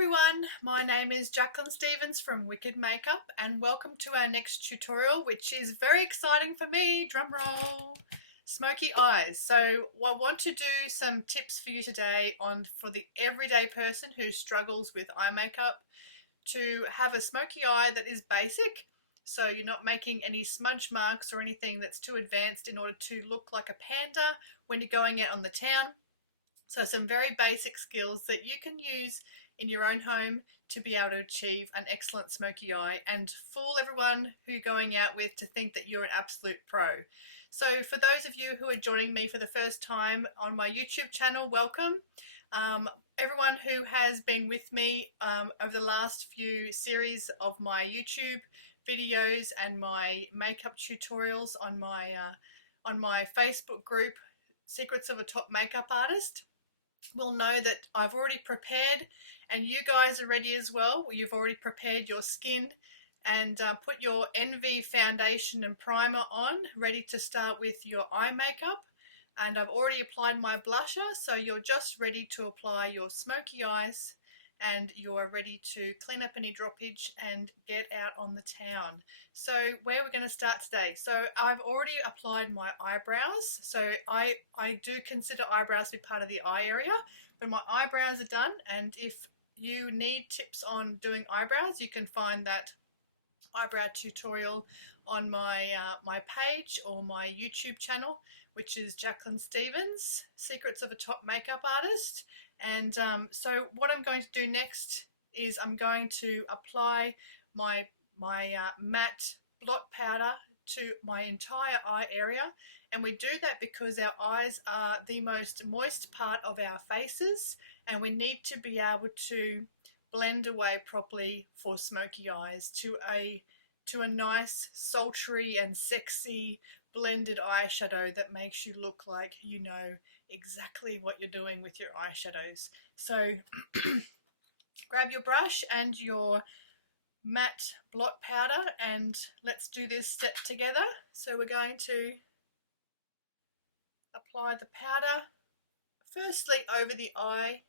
everyone, my name is Jacqueline Stevens from Wicked Makeup and welcome to our next tutorial, which is very exciting for me, drumroll, smoky eyes. So I want to do some tips for you today for the everyday person who struggles with eye makeup to have a smoky eye that is basic, so you're not making any smudge marks or anything that's too advanced in order to look like a panda when you're going out on the town. So some very basic skills that you can use in your own home to be able to achieve an excellent smoky eye and fool everyone who you're going out with to think that you're an absolute pro. So for those of you who are joining me for the first time on my YouTube channel, welcome. Everyone who has been with me over the last few series of my YouTube videos and my makeup tutorials on my Facebook group, Secrets of a Top Makeup Artist, will know that I've already prepared, and you guys are ready as well. You've already prepared your skin and put your Envy foundation and primer on, ready to start with your eye makeup. And I've already applied my blusher, so you're just ready to apply your smoky eyes and you're ready to clean up any droppage and get out on the town. So where we're going to start today. So I've already applied my eyebrows. So I do consider eyebrows to be part of the eye area, but my eyebrows are done. And if you need tips on doing eyebrows, you can find that eyebrow tutorial on my page or my YouTube channel, which is Jacqueline Stevens, Secrets of a Top Makeup Artist. And so what I'm going to do next is I'm going to apply my matte blot powder to my entire eye area, and we do that because our eyes are the most moist part of our faces and we need to be able to blend away properly for smoky eyes to a nice sultry and sexy blended eyeshadow that makes you look like you know exactly what you're doing with your eyeshadows. So grab your brush and your matte blot powder and let's do this step together. So we're going to apply the powder firstly over the eye,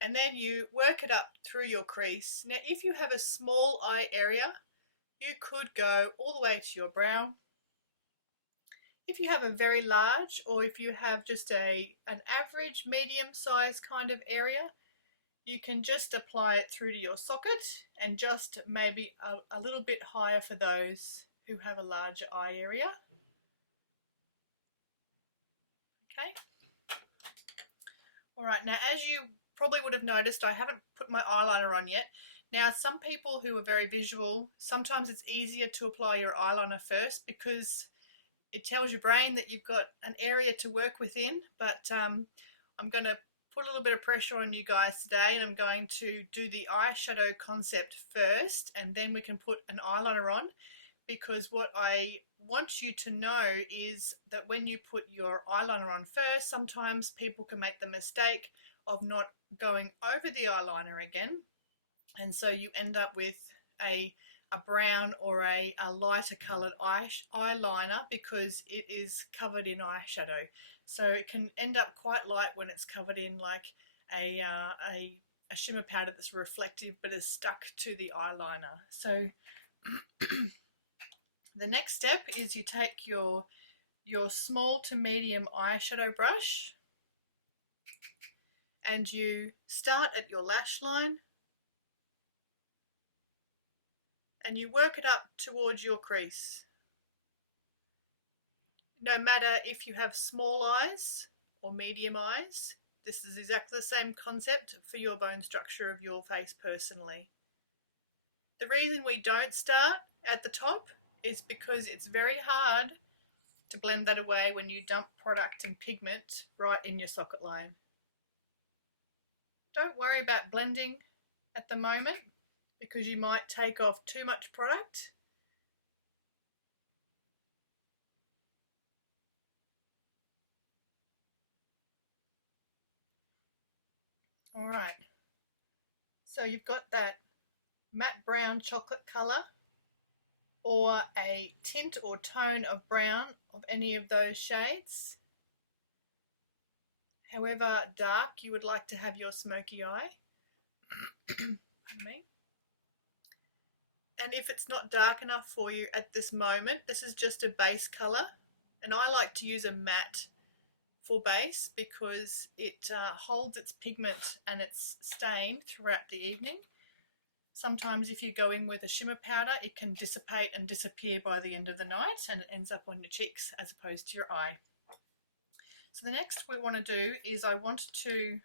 and then you work it up through your crease. Now if you have a small eye area, you could go all the way to your brow. If you have a very large, or if you have just an average medium size kind of area, you can just apply it through to your socket and just maybe a little bit higher for those who have a larger eye area. Okay. Alright, now as you probably would have noticed, I haven't put my eyeliner on yet. Now some people who are very visual, sometimes it's easier to apply your eyeliner first because it tells your brain that you've got an area to work within, but I'm going to put a little bit of pressure on you guys today, and I'm going to do the eyeshadow concept first and then we can put an eyeliner on, because what I want you to know is that when you put your eyeliner on first, sometimes people can make the mistake of not going over the eyeliner again, and so you end up with a brown or a lighter coloured eyeliner because it is covered in eyeshadow. So it can end up quite light when it's covered in like a shimmer powder that's reflective but is stuck to the eyeliner. So the next step is you take your small to medium eyeshadow brush and you start at your lash line and you work it up towards your crease. No matter if you have small eyes or medium eyes, this is exactly the same concept for your bone structure of your face personally. The reason we don't start at the top is because it's very hard to blend that away when you dump product and pigment right in your socket line. Don't worry about blending at the moment, because you might take off too much product. Alright, so you've got that matte brown chocolate colour or a tint or tone of brown of any of those shades. However dark you would like to have your smoky eye, Pardon me. And if it's not dark enough for you at this moment, this is just a base colour, and I like to use a matte for base because it holds its pigment and its stain throughout the evening. Sometimes if you go in with a shimmer powder, it can dissipate and disappear by the end of the night, and it ends up on your cheeks as opposed to your eye. So the next we want to do is I want to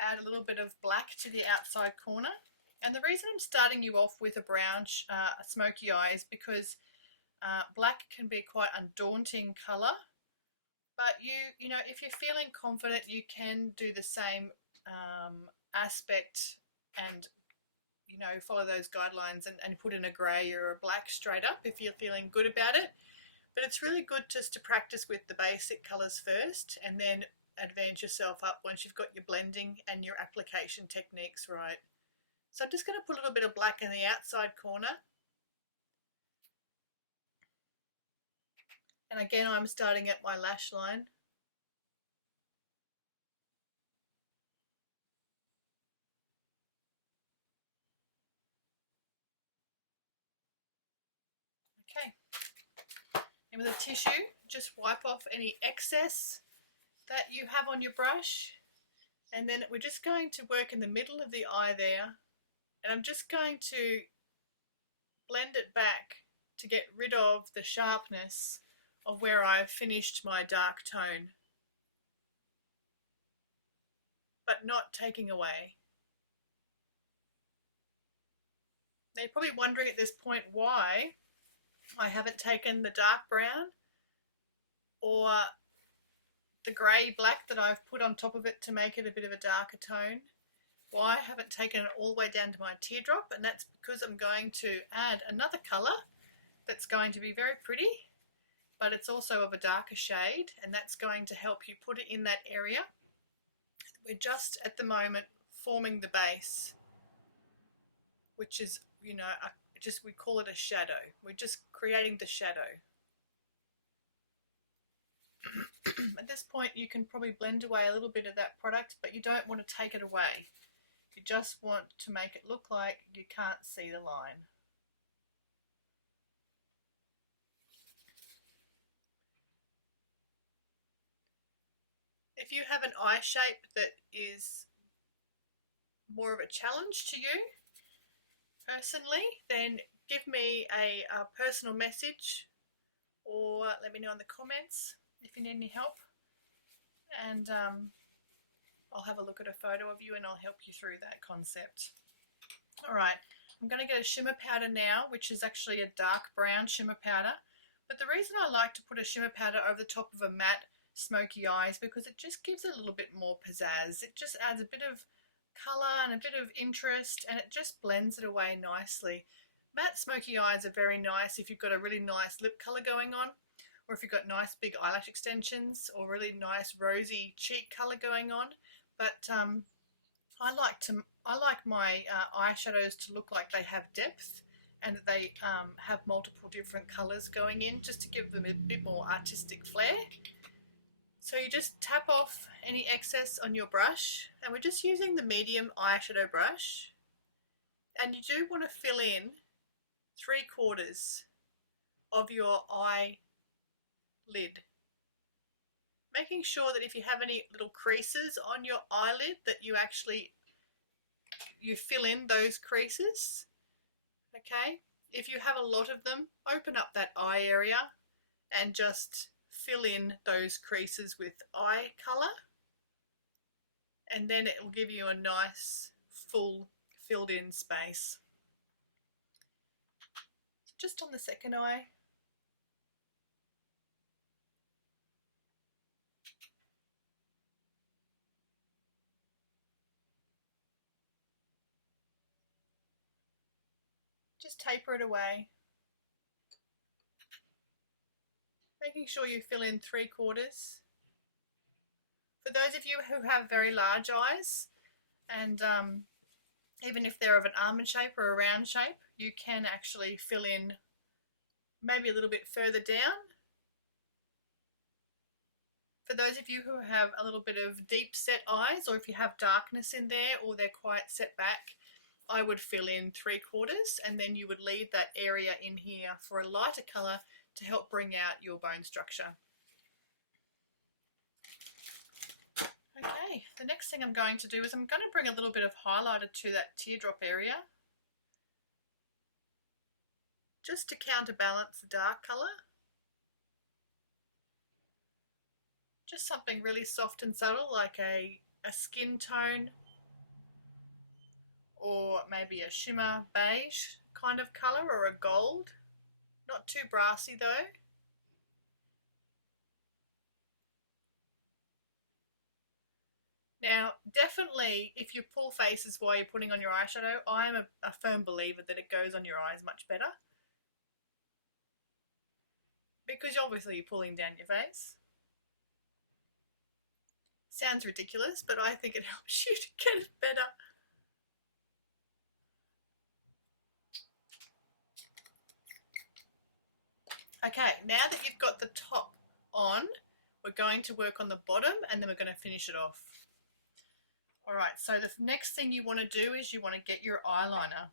add a little bit of black to the outside corner. And the reason I'm starting you off with a brown smoky eye is because black can be quite a daunting colour, but you know, if you're feeling confident, you can do the same aspect and, you know, follow those guidelines and put in a grey or a black straight up if you're feeling good about it. But it's really good just to practice with the basic colours first and then advance yourself up once you've got your blending and your application techniques right. So I'm just going to put a little bit of black in the outside corner. And again, I'm starting at my lash line. Okay. And with a tissue, just wipe off any excess that you have on your brush. And then we're just going to work in the middle of the eye there. And I'm just going to blend it back to get rid of the sharpness of where I've finished my dark tone, but not taking away. Now you're probably wondering at this point why I haven't taken the dark brown or the grey black that I've put on top of it to make it a bit of a darker tone. Why I haven't taken it all the way down to my teardrop, and that's because I'm going to add another colour that's going to be very pretty, but it's also of a darker shade, and that's going to help you put it in that area. We're just at the moment forming the base, which is, you know, we call it a shadow. We're just creating the shadow. At this point you can probably blend away a little bit of that product, but you don't want to take it away. You just want to make it look like you can't see the line. If you have an eye shape that is more of a challenge to you personally, then give me a personal message or let me know in the comments if you need any help, and I'll have a look at a photo of you and I'll help you through that concept. Alright, I'm going to get a shimmer powder now, which is actually a dark brown shimmer powder, but the reason I like to put a shimmer powder over the top of a matte smoky eye is because it just gives it a little bit more pizzazz. It just adds a bit of colour and a bit of interest, and it just blends it away nicely. Matte smoky eyes are very nice if you've got a really nice lip colour going on, or if you've got nice big eyelash extensions or really nice rosy cheek colour going on. But I like my eyeshadows to look like they have depth and that they have multiple different colours going in, just to give them a bit more artistic flair. So you just tap off any excess on your brush, and we're just using the medium eyeshadow brush, and you do want to fill in 3/4 of your eye lid, making sure that if you have any little creases on your eyelid that you fill in those creases. Okay, if you have a lot of them, open up that eye area and just fill in those creases with eye colour, and then it will give you a nice full filled in space. Just on the second eye. Just taper it away, making sure you fill in 3/4. For those of you who have very large eyes, and even if they're of an almond shape or a round shape, you can actually fill in maybe a little bit further down. For those of you who have a little bit of deep set eyes, or if you have darkness in there or they're quite set back, I would fill in 3/4 and then you would leave that area in here for a lighter colour to help bring out your bone structure. Okay, the next thing I'm going to do is I'm going to bring a little bit of highlighter to that teardrop area, just to counterbalance the dark colour. Just something really soft and subtle, like a skin tone, or maybe a shimmer beige kind of colour, or a gold. Not too brassy though. Now, definitely, if you pull faces while you're putting on your eyeshadow, I am a firm believer that it goes on your eyes much better. Because obviously you're pulling down your face. Sounds ridiculous, but I think it helps you to get it better. Okay, now that you've got the top on, we're going to work on the bottom and then we're going to finish it off. Alright, so the next thing you want to do is you want to get your eyeliner.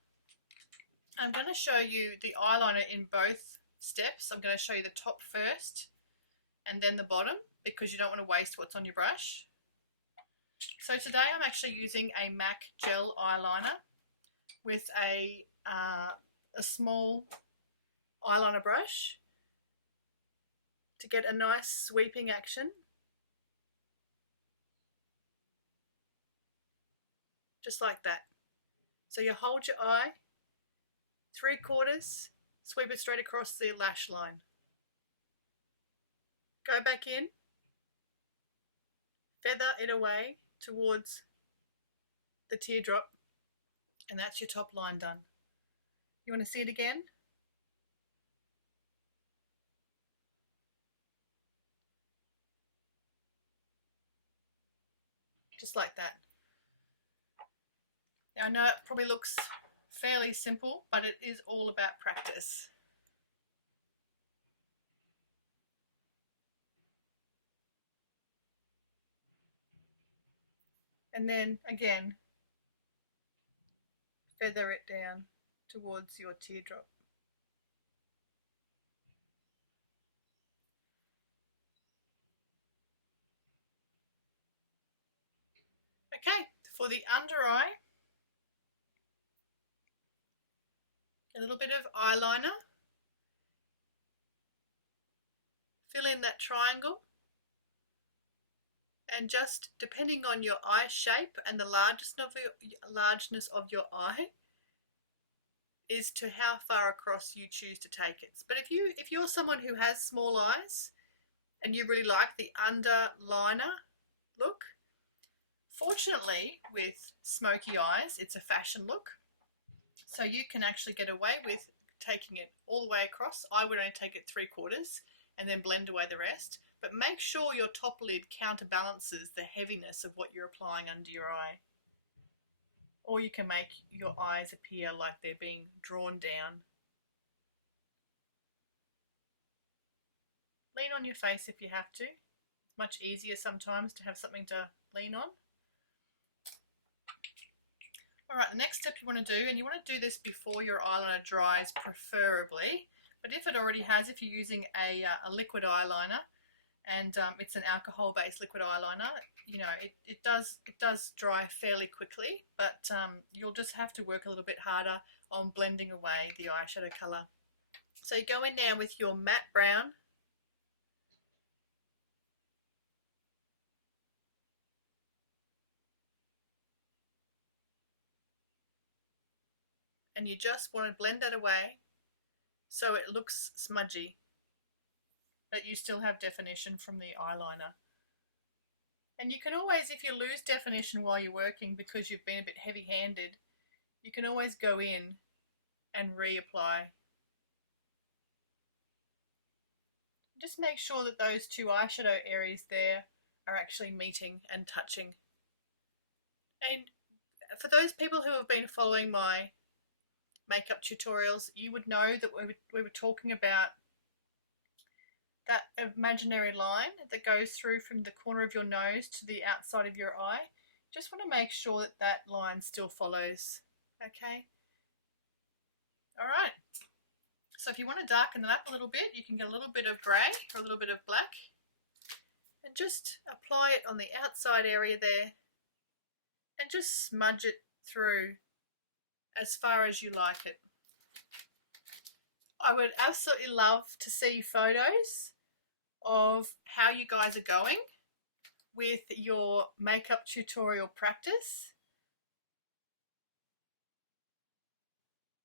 I'm going to show you the eyeliner in both steps. I'm going to show you the top first and then the bottom, because you don't want to waste what's on your brush. So today I'm actually using a MAC gel eyeliner with a small eyeliner brush to get a nice sweeping action. Just like that. So you hold your eye, 3/4, sweep it straight across the lash line. Go back in, feather it away towards the teardrop, and that's your top line done. You want to see it again? Just like that. Now, I know it probably looks fairly simple, but it is all about practice. And then again, feather it down towards your teardrop. Okay, for the under eye, a little bit of eyeliner, fill in that triangle, and just depending on your eye shape and the largeness of your eye is to how far across you choose to take it. But if you're someone who has small eyes and you really like the underliner look, fortunately with smoky eyes it's a fashion look, so you can actually get away with taking it all the way across. I would only take it 3/4 and then blend away the rest, but make sure your top lid counterbalances the heaviness of what you're applying under your eye. Or you can make your eyes appear like they're being drawn down. Lean on your face if you have to. It's much easier sometimes to have something to lean on. Alright, the next step you want to do, and you want to do this before your eyeliner dries preferably, but if it already has, if you're using a liquid eyeliner, and it's an alcohol-based liquid eyeliner, you know, it does dry fairly quickly, but you'll just have to work a little bit harder on blending away the eyeshadow colour. So you go in now with your matte brown, and you just want to blend that away so it looks smudgy, but you still have definition from the eyeliner. And you can always, if you lose definition while you're working because you've been a bit heavy-handed, you can always go in and reapply. Just make sure that those two eyeshadow areas there are actually meeting and touching. And for those people who have been following my makeup tutorials, you would know that we were talking about that imaginary line that goes through from the corner of your nose to the outside of your eye. Just want to make sure that that line still follows. Okay. All right. So if you want to darken that up a little bit, you can get a little bit of grey or a little bit of black and just apply it on the outside area there and just smudge it through as far as you like it. I would absolutely love to see photos of how you guys are going with your makeup tutorial practice.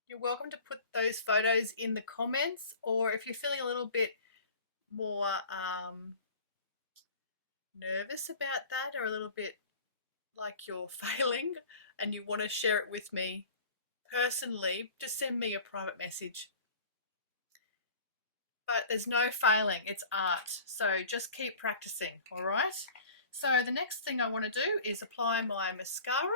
You're welcome to put those photos in the comments, or if you're feeling a little bit more nervous about that, or a little bit like you're failing and you want to share it with me personally, just send me a private message. But there's no failing, it's art, so just keep practicing. All right, so the next thing I want to do is apply my mascara.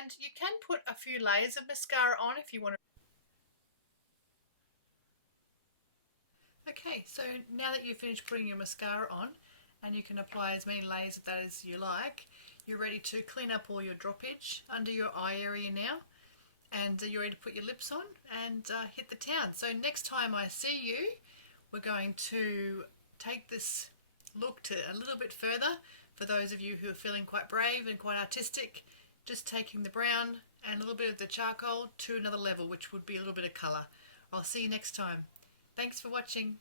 And you can put a few layers of mascara on if you want to. Okay, so now that you've finished putting your mascara on, and you can apply as many layers of that as you like, you're ready to clean up all your droppage under your eye area now, and you're ready to put your lips on and hit the town. So next time I see you, we're going to take this look to a little bit further. For those of you who are feeling quite brave and quite artistic, just taking the brown and a little bit of the charcoal to another level, which would be a little bit of colour. I'll see you next time. Thanks for watching.